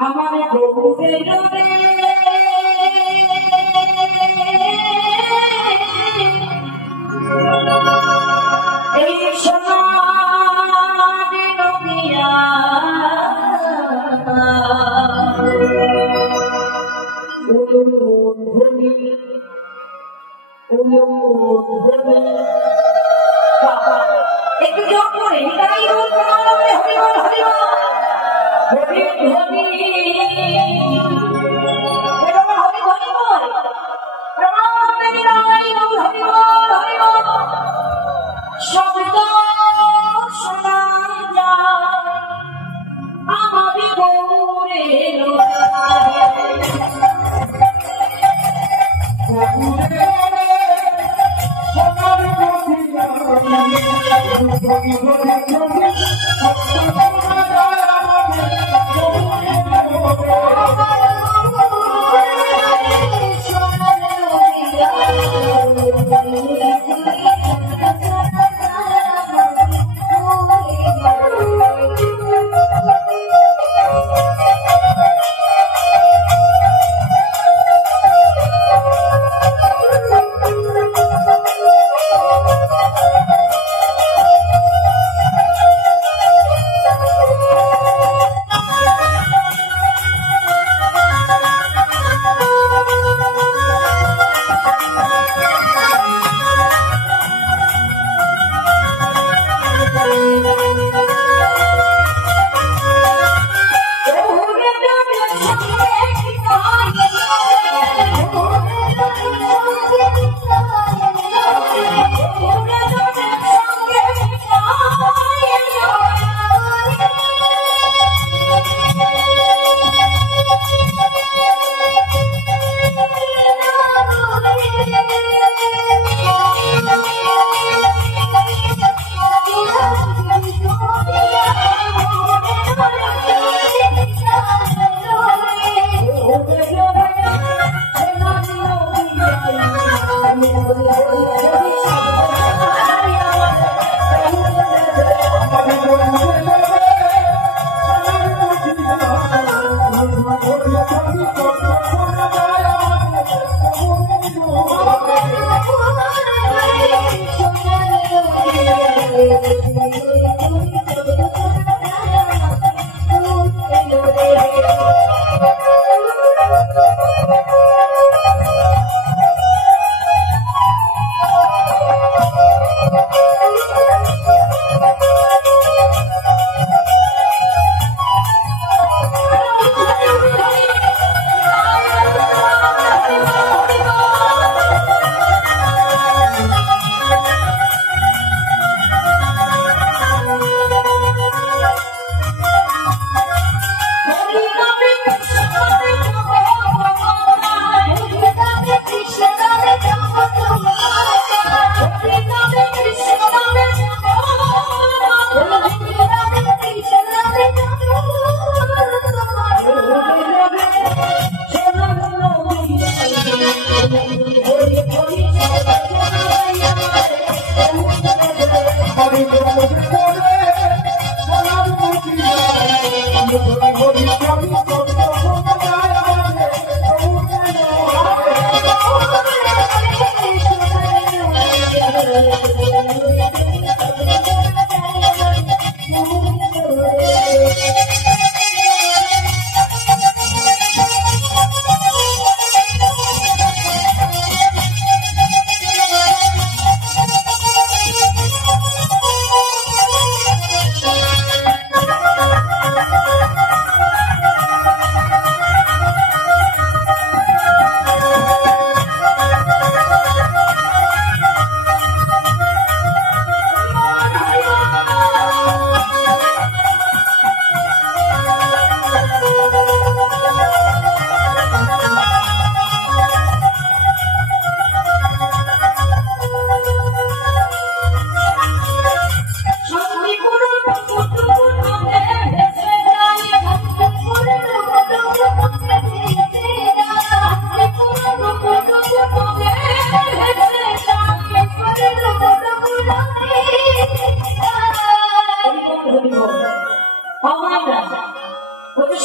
আমার বউকে রে এই সোনার নদিয়া উলুধ্বনি একটু জোর করে তাই হরিবল হরিবল হরিধ্বনি শব্দ শোনা যায় আমারই গৌরে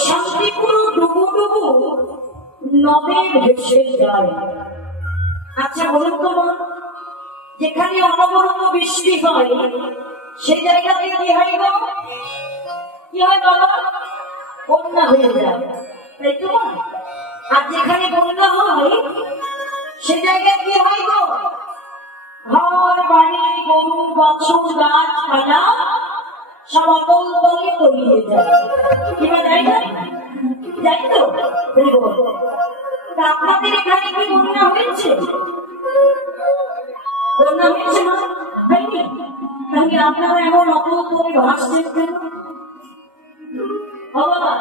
শান্তিপুর ডুবু ডুবু নদে ভেসে যায়। আচ্ছা বলুন তো মা, যেখানে অনবরত বৃষ্টি হয় সেই জায়গাতে কি হয় গো? কি হয় বাবা? বন্যা হয়ে যায়, তাই তো? আর যেখানে বন্যা হয় সে জায়গায় কি হয় গো? ঘর বাড়ি গরু বাছুর গাছপালা সব অতল তলে তলিয়ে যায়। কিবা যাই না? যাই তো? আপনাদের এখানে কি বন্যা হয়েছে? বন্যা হয়েছে না? হয়নি? তাহলে আপনারা এমন অতল তলে ভাসছেন কেন? বাবা,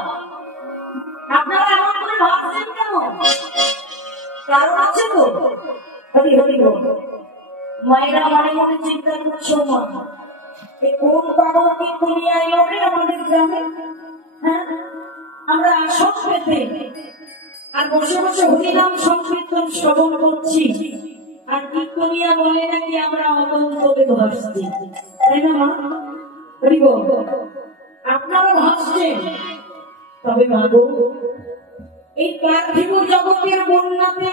আপনারা এমন করে ভাবছেন কেন? কারণ আছে তো। হরি হরি বল। মায়েরা মনে মনে চিন্তা করছো, মা কোন পাগলকে দুনিয়া এলো রে আমাদের গ্রামে? হ্যাঁ, আমরা আসন পেতে আর বসে বসে হরিনাম সংকীর্তন শ্রবণ করছি, আর কীর্তনিয়া বলে নাকি আমরা অতল তলে ভাসছি, তাই না মা? হরি বল। আপনারা ভাসছেন, তবে ভাবো এই পার্থিব জগতের বন্যাতে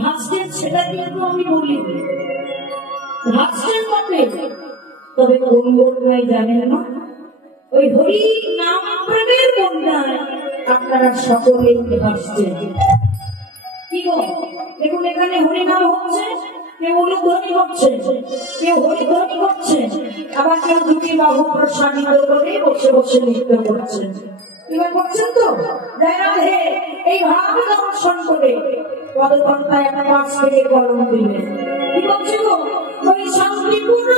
ভাসছেন সেটা কিন্তু আমি বলি ভাসছেন বটে, তবে কোন বন্যায় জানেন না? ওই হরি নাম প্রেমের বন্যায় আপনারা সকলেই ভাসছেন। কি গো দেখুন, এখানে হরিনাম হচ্ছে, কেউ উলুধ্বনি হচ্ছে, কেউ হরিধ্বনি করছে, আবার কেউ দুটি বাহু প্রসারিত করে বসে বসে নৃত্য করছে। এবার করছেন তো? রাধে এই ভাব দর্শন করে পদপন্থায় একটা পাশ থেকে কলম দিলে কি বলছে গো? ওই শান্তিপূর্ণ